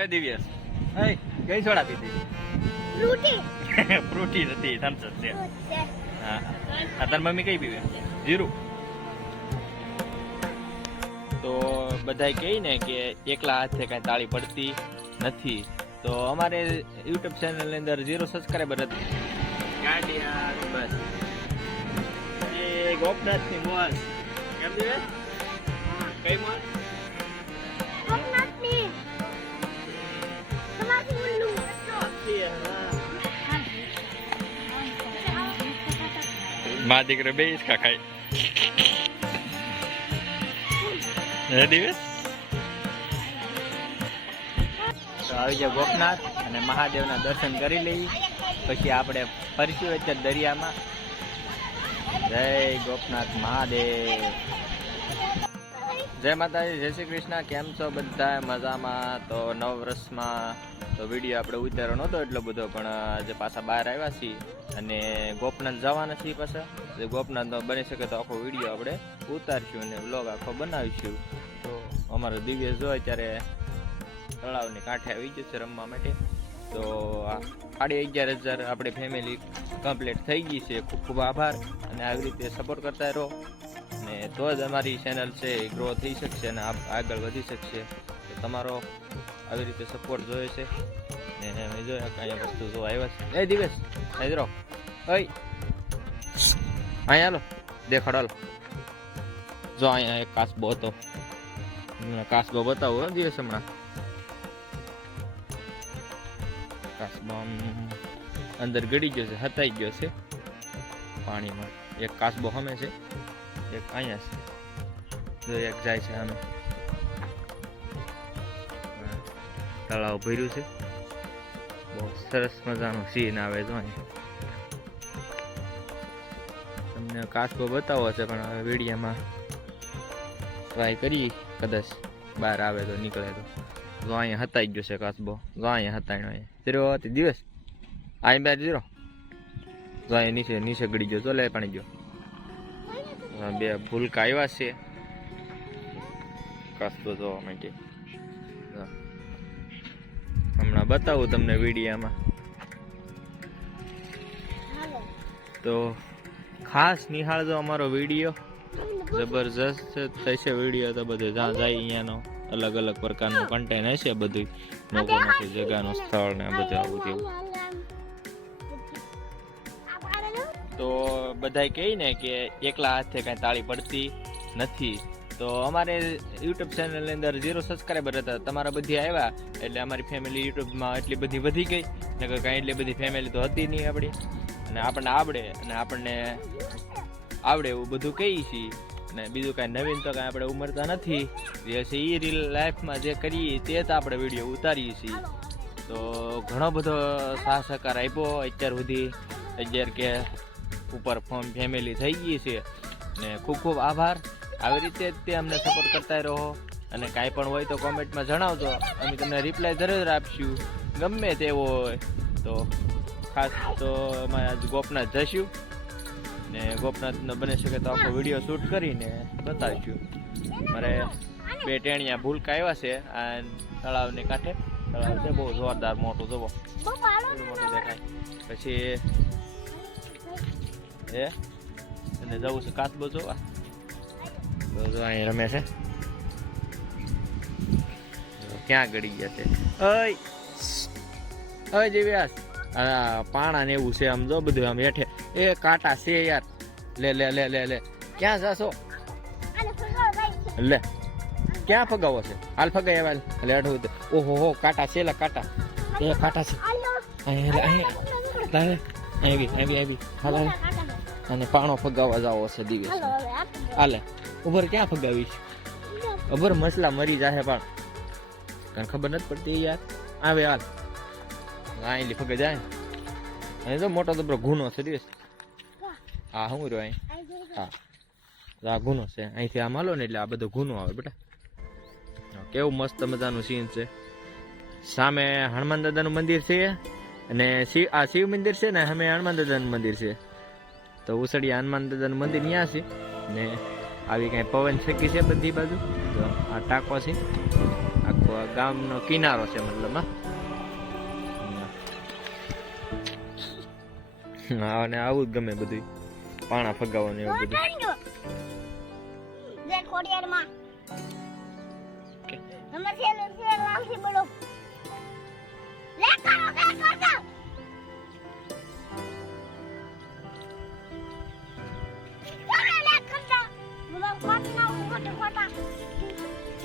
એ દિવ્યસ એ કઈ સોડા પીધી? ફ્રૂટી નથી, થમ્સ અપ છે. હા આ તાર મમ્મી કઈ પીવે? જીરું. તો બધાય કહે ને કે એકલા હાથે કઈ તાળી પડતી નથી, તો અમારે યુટ્યુબ ચેનલ ની અંદર 0 સબસ્ક્રાઈબર હતી. ગાંડિયા બસ એ ગોપનાથ ની મોજ કેમ છે? કઈ મોજ? ગોપનાથની તમારી ઉલ્લુ માં દીકરો બે ઈસકા ખાય. હે દિવસ તો આવી જાય ગોપનાથ અને મહાદેવના દર્શન કરી લઈ, પછી આપણે ફરીશું અત્યારે દરિયામાં. જય ગોપનાથ મહાદેવ. જય માતાજી, જય શ્રી કૃષ્ણ. કેમ છો બધા? મજામાં? તો નવ વર્ષમાં તો વિડીયો આપણે ઉતાર્યો નહોતો એટલો બધો, પણ આજે પાછા બહાર આવ્યા છીએ અને ગોપનાથ જવાના છીએ પાછા. જે ગોપનાથનો બની શકે તો આખો વિડીયો આપણે ઉતારશું અને વ્લોગ આખો બનાવીશું. તો અમારો દિવ્ય જો અત્યારે તળાવની કાંઠે આવી જશે રમવા માટે. તો 11,500 આપણી ફેમિલી કમ્પ્લીટ થઈ ગઈ છે. ખૂબ ખૂબ આભાર અને આવી રીતે સપોર્ટ કરતા રહો, ને તો જ અમારી ચેનલ છે એ ગ્રો થઈ શકશે અને આગળ વધી શકશે. તો તમારો આવી રીતે સપોર્ટ જોઈએ છે. ને મેં જોયા કાંઈ વસ્તુ જો આવ્યા છે. એ દિવસ હાજરો ઓય અહીંયા હાલો દેખાડો હાલો. જો અહીંયા એક કાસબો હતો, કાસબો બતાવો દિવસ હમણાં. કાસબો અંદર ગળી ગયો છે, હતાઈ ગયો છે પાણીમાં. એક કાસબો સામે છે, એક અહીંયા છે, જો એક જાય છે સામે. તળાવ ભર્યું છે, બહુ સરસ મજાનું સીન આવે છે. તમને કાસબો બતાવો છે પણ હવે વિડીયામાં ટ્રાય કરી, કદાચ બહાર આવે તો નીકળે તો. જો અહીંયા હતાઈ ગયો છે કાસબો, જો અહીંયા હતાણ્યો. અહીંયા હતી દિવસ અહીં બાર જીરો, જો અહીંયા નીચે ગળી ગયો, તો લે પાણી ગયો. બે ભૂલકા આવ્યા છે કાસબો જોવા માટે. હમણાં બતાવું તમને વિડીયામાં. તો ખાસ નિહાળજો અમારો વિડીયો, જબરજસ્ત થશે વિડીયો. તો બધું જ્યાં જાય અહીંયાનો અલગ અલગ પ્રકારનું કન્ટેન્ટ હશે, બધું નવું નવું જગાનું સ્થળ ને બધું આવું તેવું. તો બધાય કહે ને કે એકલા હાથે કાંઈ તાળી પડતી નથી, તો અમારે યુટ્યુબ ચેનલની અંદર 0 સબસ્ક્રાઈબર હતા. તમારા બધી આવ્યા એટલે અમારી ફેમિલી યુટ્યુબમાં એટલી બધી વધી ગઈ, ને કાંઈ એટલી બધી ફેમિલી તો હતી નહીં આપણી. અને આપણને આવડે એવું બધું કહીએ છીએ. અને બીજું કાંઈ નવીન તો કાંઈ આપણે ઉમરતા નથી, જે છે એ રીલ લાઈફમાં જે કરીએ તે જ આપણે વિડીયો ઉતારીએ છીએ. તો ઘણો બધો સાથ સહકાર આપ્યો અત્યાર સુધી. 11K ઉપર ફેમિલી થઈ ગઈ છે, ને ખૂબ ખૂબ આભાર. આવી રીતે તે અમને સપોર્ટ કરતા રહો, અને કાંઈ પણ હોય તો કોમેન્ટમાં જણાવજો, અમે તમને રિપ્લાય જરૂર આપશું ગમે તેવો હોય. તો ખાસ તો અમે આજ ગોપનાથ જઈશું, ને ગોપનાથનો બની શકે તો આખો વિડીયો શૂટ કરીને બતાવીશું. મારે 2 ટેણિયા ભૂલકા આવ્યા છે આ તળાવની કાંઠે. તળાવ છે બહુ જોરદાર મોટું, જોવો મોટું દેખાય. પછી અને જવું છે કાસબો જોવા. તો જો અહીં રમે છે, ક્યાં ગળી ગયા છે? ઓય દિવ્યાસ, હા પાણા ને એવું છે આમ, જો બધું આમ હેઠે. એ કાંટા છે યાર, લે લે લે લે લે ક્યાં જાશો? લે ક્યાં ફગાવો છે? હાલ ફગાય હાલ. એટલે અઢવું. ઓહો હો કાંટા છે, લે કાંટા. એ કાંટા છે આવી હાલ. અને પાણો ફગાવવા જાવો છે દિવસ. હાલે ઉભર ક્યાં ફગાવીશ? ઉભર મસલા મરી જાહે પણ કાંઈ ખબર નથી પડતી યાર. આવે હાલ આયલી ફગે જાય. અને તો મોટો તો ગુનો છે દિવસ. હા હું રહ્યો અહીં. હા આ ગુનો છે, અહીંથી આમ હાલો ને એટલે આ બધો ગુનો આવે બેટા. કેવું મસ્ત મજાનું સીન છે. સામે હનુમાન દાદાનું મંદિર છે, અને આ શિવ મંદિર છે ને, સામે હનુમાન દાદાનું મંદિર છે. તો ઉસળિયા હનુમાન દાદાનું મંદિર ત્યાં છે, ને આવી કાંઈ પવન શેકી છે બધી બાજુ. તો આ ટાંકો છે, આખો ગામનો કિનારો છે મતલબ હા અને આવું જ ગમે બધું પાણા ફગાવવાનું એવું બધું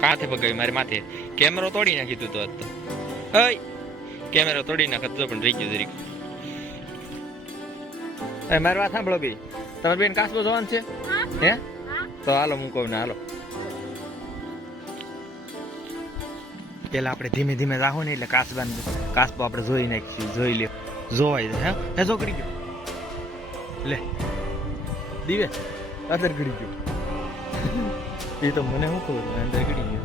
કાંથે પગાવી મારી માથે કેમેરો તોડી નાખી તું તો કેમેરો તોડી નાખતો પણ રહી ગયું જરીક મારી વાત સાંભળો બી તમારી બેન કાસબો જોવાનું છે હે તો હાલો હું કહું ને હાલો પેલા આપણે ધીમે ધીમે રાહો ને એટલે કાસબો આપણે જોઈ નાખીએ જોઈ લે જોવાય હે હે જો કરી ગયો લે દીવે અંદર ગળી ગયો એ તો મને શું ખબર અંદર ગળી ગયો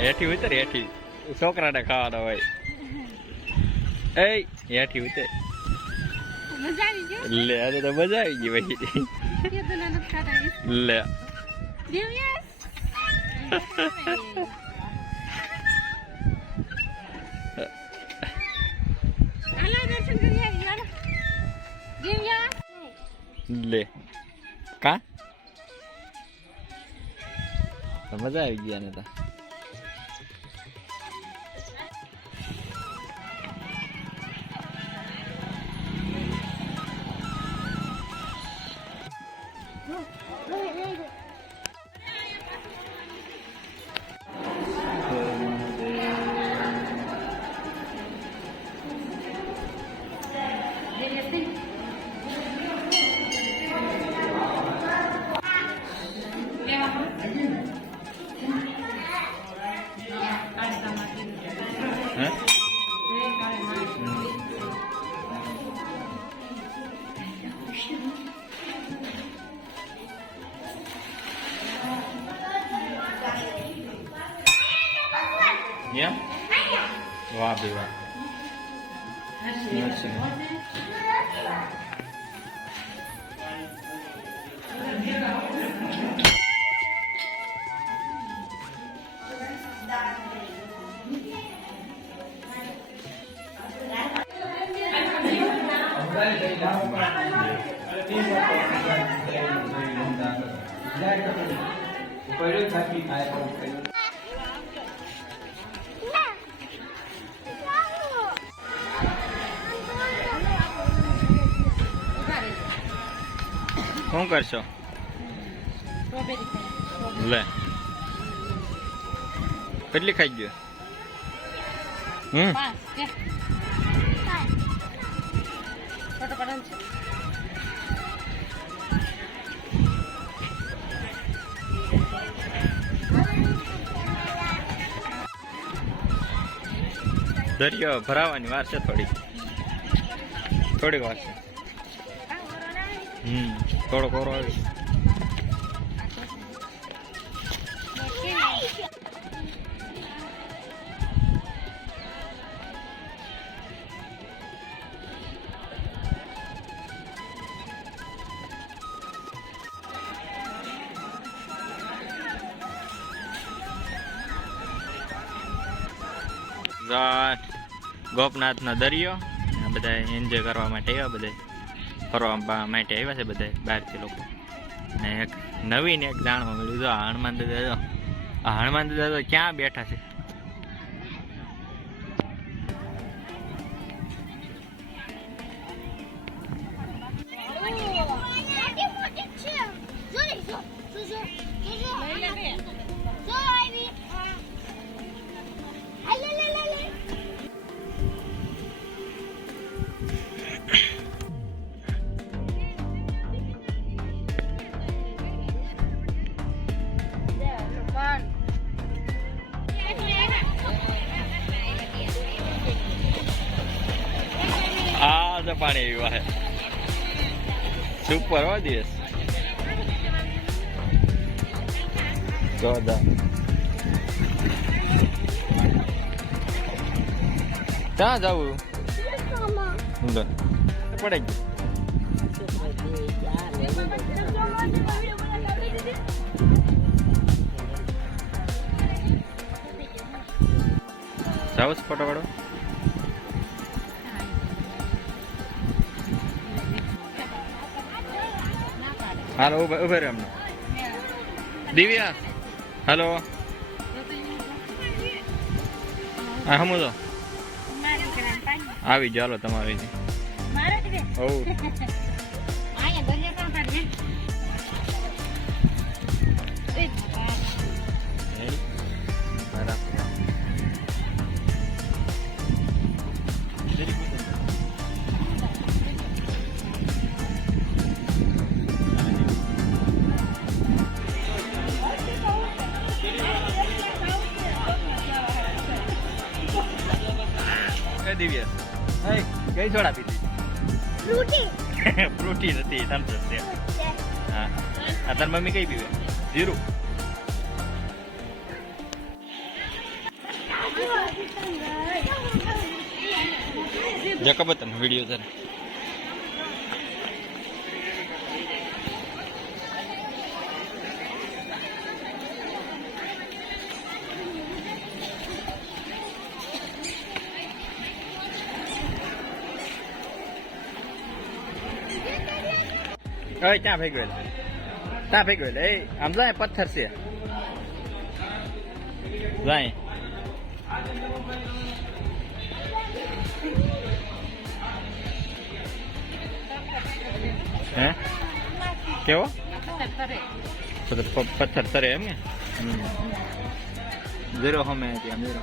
હેઠી ઉતર હેઠી છોકરાને ખાવાના હોય હેઠી ઉતર લે આ તો મજા આવી ગઈ ભાઈ લે લે કા મજા આવી ગઈ આને તો વાહ ભાઈ વાહ શું કરશો લે કેટલી ખાઈ ગયો દરિયો ભરાવાની વાર છે થોડીક વાર છે થોડો કોરો આવી ગોપનાથ નો દરિયો બધા એન્જોય કરવા માટે આવ્યા બધા ફરવા માટે આવ્યા છે બધા બહારથી લોકો ને એક નવીન એક જાણવા મળ્યું જો હનુમાન દાદા તો ક્યાં બેઠા છે જો પાણી આવ્યું વાહે સુપર હો દિવસ જોરદાર ક્યાં જવું પડે જાવ ફોટો પાડો હાલો ઉભે રે અમને દિવ્યા હાલો હા હમું તો આવી જાઓ તમારી દિવ્ય કઈ સોડા પીધી ફ્રૂટી નથી થમ્સ અપ છે હા તાર મમ્મી કઈ પીવે જીરું જકબતન વિડિયો સર ત્યાં ફેંક ગયેલ ત્યાં ફેંક ગયેલ એ આમ જાય પથ્થર છે જાય હે કેવો પથ્થર તરે એમ ને ઝીરો હમે ત્યાં ઝીરો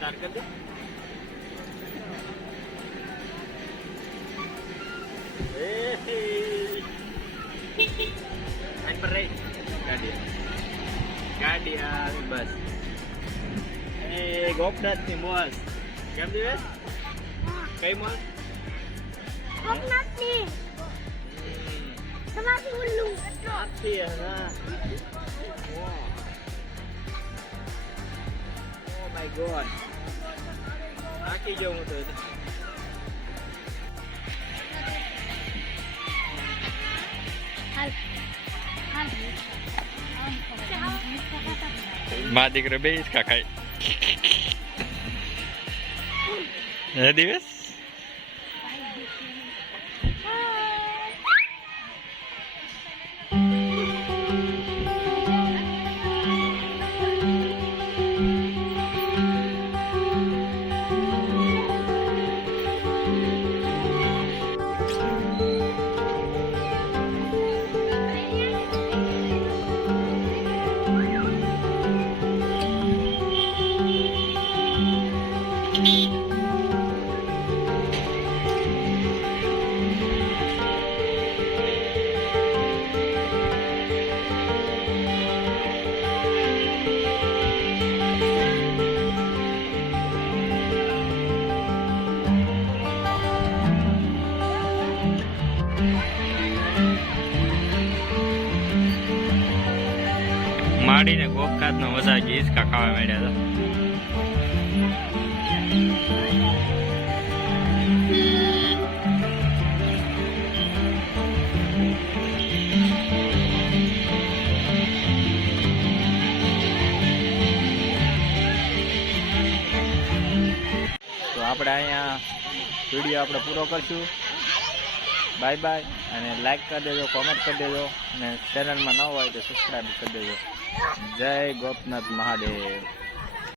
स्टार्ट कर दे पर रही गाड़ी बस गोपनाथ ની મોસ કેમ દિવસ કઈ મોસ गोपनाथ ની તમારી ઉલ્લુ આથી હા ઓ માય ગોડ આકી જો હું તો માં દીકરો બે ઈસકા ખાય હે દિવસ માડીને ગોપનાથ નો મજા આવી ઈસકા ખાવા માંડ્યા તો આપણે અહીંયા વિડીયો આપણે પૂરો કરશું બાય બાય અને લાઈક કરી દેજો કોમેન્ટ કરી દેજો અને ચેનલમાં ન હોય તો સબસ્ક્રાઈબ કરી દેજો જય ગોપનાથ મહાદેવ।